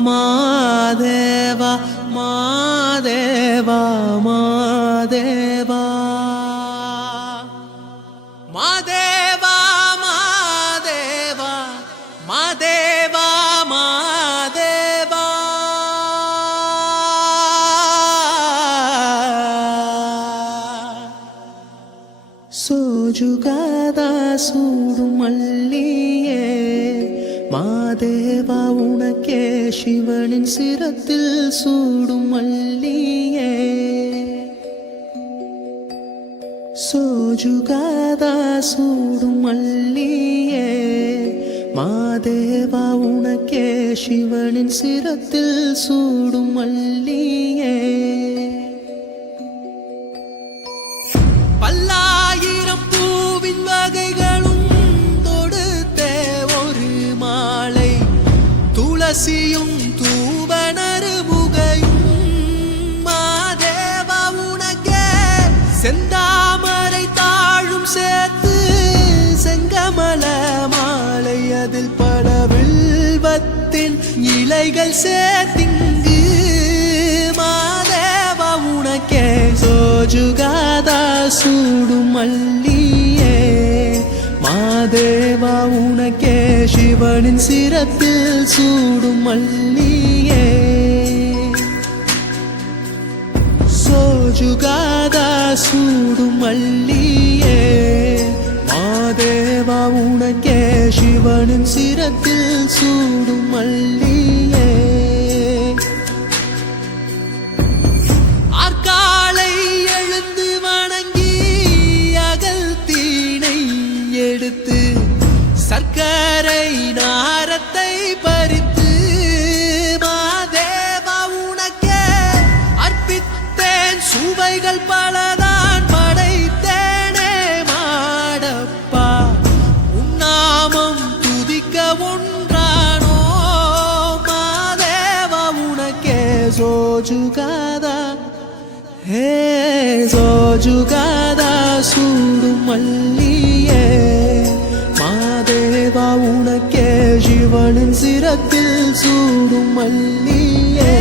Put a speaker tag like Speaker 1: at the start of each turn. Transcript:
Speaker 1: மாதேவா மாதேவா மாதேவா. மாதேவா மாதேவா மாதேவா மாதேவா. சோஜுகாதா சூடும் மல்லியே மாதேவா உனக்கே சிவனின் சிரத்தில் சூடும் மல்லியே சோஜுகாதா சூடும் மல்லியே மாதேவா உனக்கே சிவனின் சிரத்தில் சூடும் மல்லியே துளசியும் தூபனரு முகையும் மாதேவா உனக்கே செந்தாமரை தாழும் சேர்த்து செங்கமல மாலை அதில் பட வில்வத்தின் இலைகள் சேர்த்திங்கு மாதேவா உனக்கே சோஜுகா சிவனின் சிரத்தில் சூடும் மல்லியே சோஜுகாதா சூடும் மல்லியே மாதேவா உனக்கே சிவனின் சிரத்தில் சூடும் மல்லியே ஆற்காலை எழுந்து வணங்கி அகல் தீனை எடுத்து அர்ப்பித்தேன் பலதான் படைத்தேனே மாடப்பா. உன்னாமம் துதிக்க ஒன்றானோ மாதேவா உனக்கே சோஜுகாதா ஹே சோஜுகாதா சூடும் மல்லியே. மாதேவா உனக்கே சிவனின் சிரத்தில் சூடும் மல்லியே.